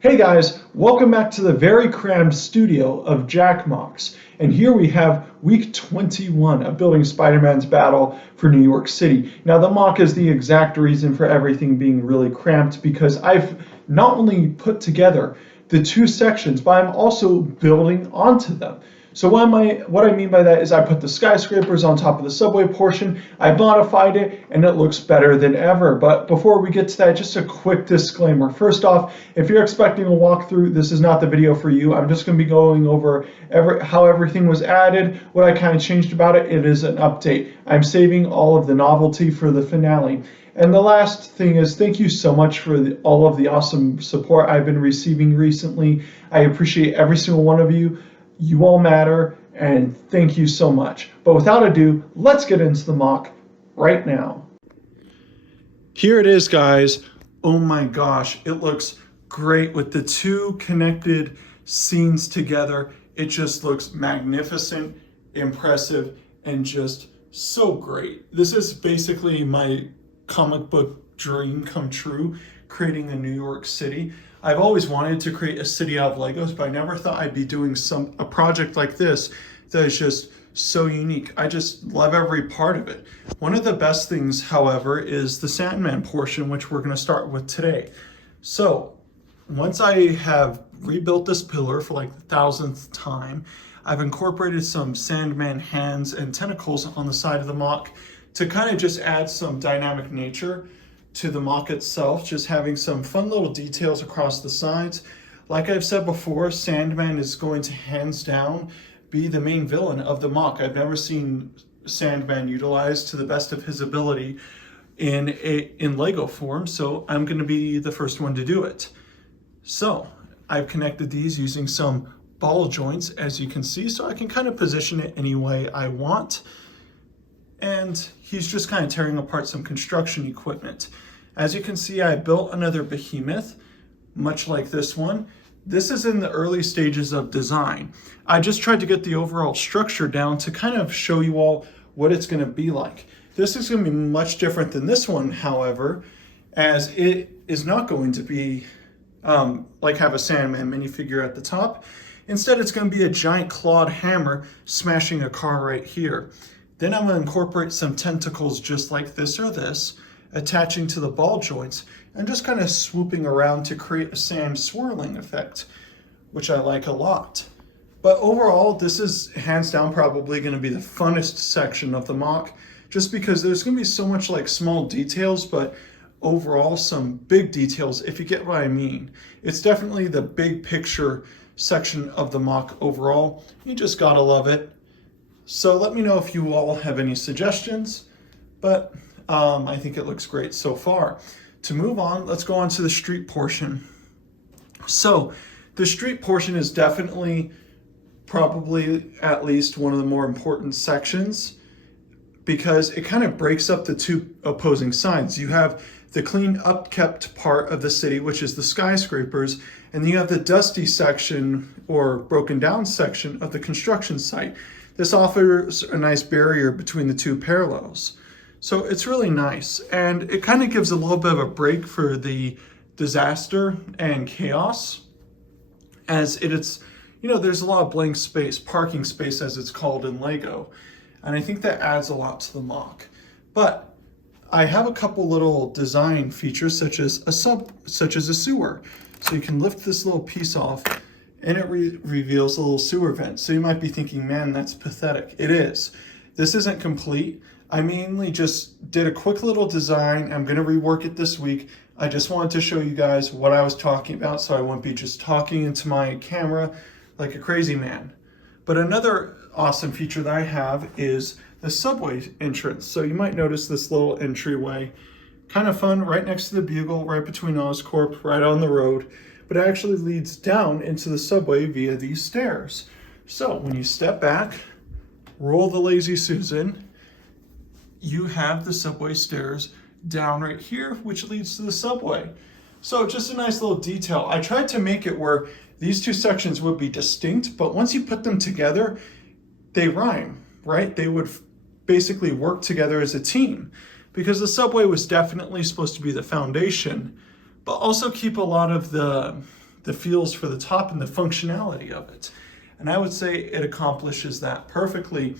Hey guys, welcome back to the very crammed studio of Jack Mocks. And here we have week 21 of building Spider-Man's battle for New York City. Now the mock is the exact reason for everything being really cramped because I've not only put together the two sections, but I'm also building onto them. So what I mean by that is I put the skyscrapers on top of the subway portion, I modified it, and it looks better than ever. But before we get to that, just a quick disclaimer. First off, if you're expecting a walkthrough, this is not the video for you. I'm just going to be going over how everything was added, what I kind of changed about it. It is an update. I'm saving all of the novelty for the finale. And the last thing is thank you so much for all of the awesome support I've been receiving recently. I appreciate every single one of you. You all matter, and thank you so much. But without ado, let's get into the mock right now. Here it is, guys. Oh my gosh, it looks great with the two connected scenes together. It just looks magnificent, impressive, and just so great. This is basically my comic book dream come true, creating a New York City. I've always wanted to create a city out of Legos, but I never thought I'd be doing a project like this that is just so unique. I just love every part of it. One of the best things, however, is the Sandman portion, which we're going to start with today. So once I have rebuilt this pillar for like the 1000th time, I've incorporated some Sandman hands and tentacles on the side of the mock to kind of just add some dynamic nature to the mock itself, just having some fun little details across the sides. Like I've said before, Sandman is going to hands down be the main villain of the mock. I've never seen Sandman utilized to the best of his ability in Lego form, so I'm going to be the first one to do it. So I've connected these using some ball joints, as you can see, so I can kind of position it any way I want. And he's just kind of tearing apart some construction equipment. As you can see, I built another behemoth, much like this one. This is in the early stages of design. I just tried to get the overall structure down to kind of show you all what it's going to be like. This is going to be much different than this one, however, as it is not going to be like have a Sandman minifigure at the top. Instead, it's going to be a giant clawed hammer smashing a car right here. Then I'm going to incorporate some tentacles just like this or this, attaching to the ball joints, and just kind of swooping around to create a sand swirling effect, which I like a lot. But overall, this is hands down probably going to be the funnest section of the mock, just because there's going to be so much like small details, but overall some big details, if you get what I mean. It's definitely the big picture section of the mock overall. You just gotta love it. So let me know if you all have any suggestions, but I think it looks great so far. To move on, let's go on to the street portion. So the street portion is definitely probably at least one of the more important sections because it kind of breaks up the two opposing sides. You have the clean upkept part of the city, which is the skyscrapers, and then you have the dusty section or broken down section of the construction site. This offers a nice barrier between the two parallels. So it's really nice, and it kind of gives a little bit of a break for the disaster and chaos, as it's, there's a lot of blank space, parking space as it's called in Lego, and I think that adds a lot to the mock. But I have a couple little design features such as a sewer. So you can lift this little piece off and it reveals a little sewer vent. So you might be thinking, man, that's pathetic. It is. This isn't complete. I mainly just did a quick little design. I'm going to rework it this week. I just wanted to show you guys what I was talking about so I wouldn't be just talking into my camera like a crazy man. But another awesome feature that I have is the subway entrance. So you might notice this little entryway. Kind of fun, right next to the Bugle, right between Oscorp, right on the road. But it actually leads down into the subway via these stairs. So when you step back, roll the Lazy Susan, you have the subway stairs down right here, which leads to the subway. So just a nice little detail. I tried to make it where these two sections would be distinct, but once you put them together, they rhyme, right? They would basically work together as a team, because the subway was definitely supposed to be the foundation, but also keep a lot of the the feels for the top and the functionality of it. And I would say it accomplishes that perfectly.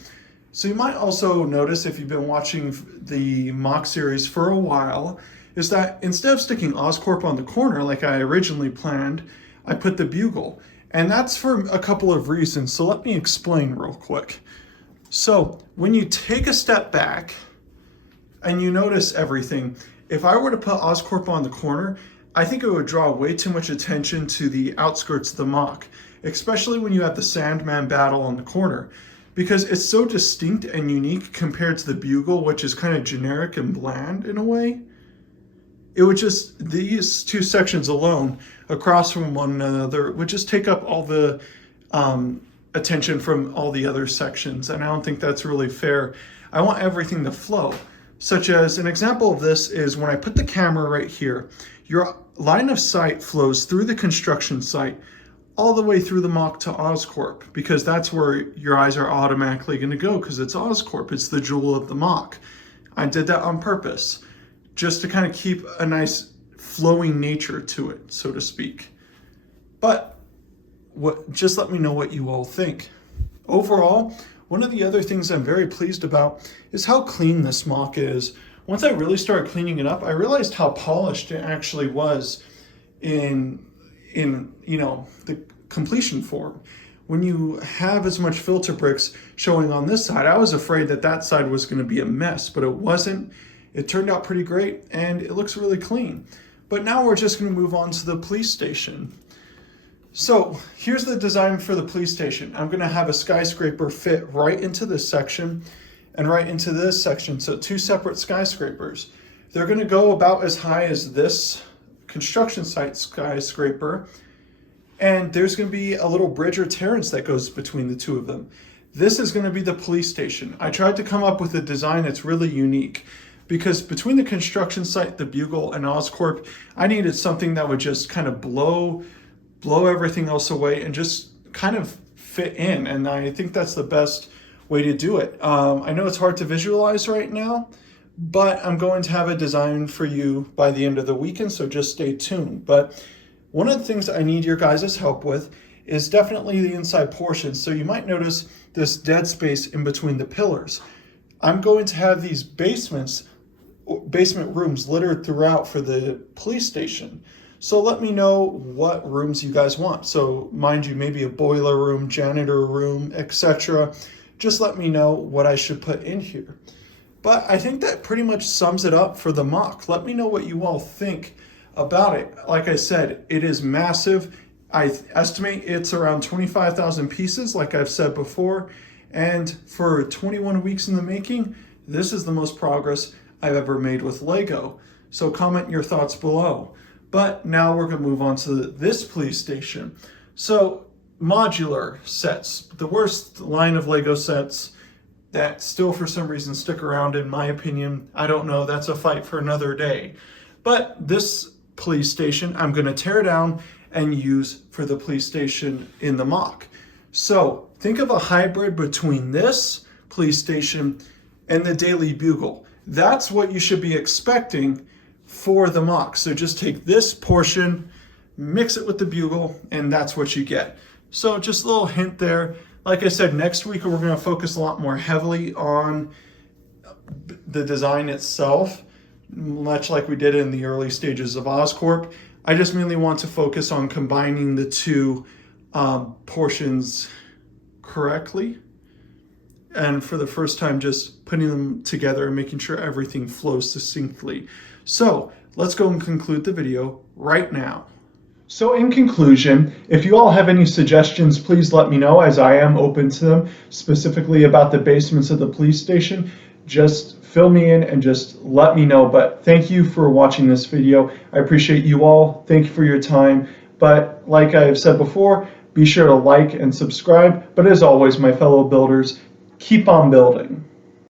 So you might also notice, if you've been watching the mock series for a while, is that instead of sticking Oscorp on the corner like I originally planned, I put the bugle. And that's for a couple of reasons, so let me explain real quick. So when you take a step back and you notice everything, if I were to put Oscorp on the corner, I think it would draw way too much attention to the outskirts of the mock, especially when you have the Sandman battle on the corner, because it's so distinct and unique compared to the bugle, which is kind of generic and bland in a way. It would just, these two sections alone across from one another would just take up all the attention from all the other sections, and I don't think that's really fair. I want everything to flow, such as an example of this is when I put the camera right here, your line of sight flows through the construction site all the way through the mock to Oscorp, because that's where your eyes are automatically going to go, because it's Oscorp, it's the jewel of the mock. I did that on purpose, just to kind of keep a nice flowing nature to it, so to speak. But just let me know what you all think. Overall, one of the other things I'm very pleased about is how clean this mock is. Once I really started cleaning it up, I realized how polished it actually was in the completion form. When you have as much filter bricks showing on this side, I was afraid that that side was going to be a mess, but it wasn't. It turned out pretty great, and it looks really clean. But now we're just going to move on to the police station. So here's the design for the police station. I'm going to have a skyscraper fit right into this section and right into this section. So two separate skyscrapers. They're going to go about as high as this construction site skyscraper. And there's going to be a little bridge or terrace that goes between the two of them. This is going to be the police station. I tried to come up with a design that's really unique, because between the construction site, the bugle, and Oscorp, I needed something that would just kind of blow everything else away and just kind of fit in. And I think that's the best way to do it. I know it's hard to visualize right now, but I'm going to have a design for you by the end of the weekend, so just stay tuned. But one of the things I need your guys' help with is definitely the inside portion. So you might notice this dead space in between the pillars. I'm going to have these basement rooms littered throughout for the police station. So let me know what rooms you guys want. So mind you, maybe a boiler room, janitor room, etc. Just let me know what I should put in here. But I think that pretty much sums it up for the mock. Let me know what you all think about it. Like I said, it is massive. I estimate it's around 25,000 pieces, like I've said before. And for 21 weeks in the making, this is the most progress I've ever made with Lego. So comment your thoughts below. But now we're going to move on to this police station. So modular sets, the worst line of Lego sets that still for some reason stick around, in my opinion. I don't know, that's a fight for another day. But this police station I'm going to tear down and use for the police station in the mock. So think of a hybrid between this police station and the Daily Bugle. That's what you should be expecting for the mock. So just take this portion, mix it with the bugle, and that's what you get. So just a little hint there. Like I said, next week we're going to focus a lot more heavily on the design itself, much like we did in the early stages of Oscorp. I just mainly want to focus on combining the two portions correctly, and for the first time just putting them together and making sure everything flows succinctly. So let's go and conclude the video right now. So in conclusion, if you all have any suggestions, please let me know, as I am open to them, specifically about the basements of the police station. Just fill me in and just let me know. But thank you for watching this video. I appreciate you all. Thank you for your time. But like I have said before, be sure to like and subscribe. But as always, my fellow builders, keep on building.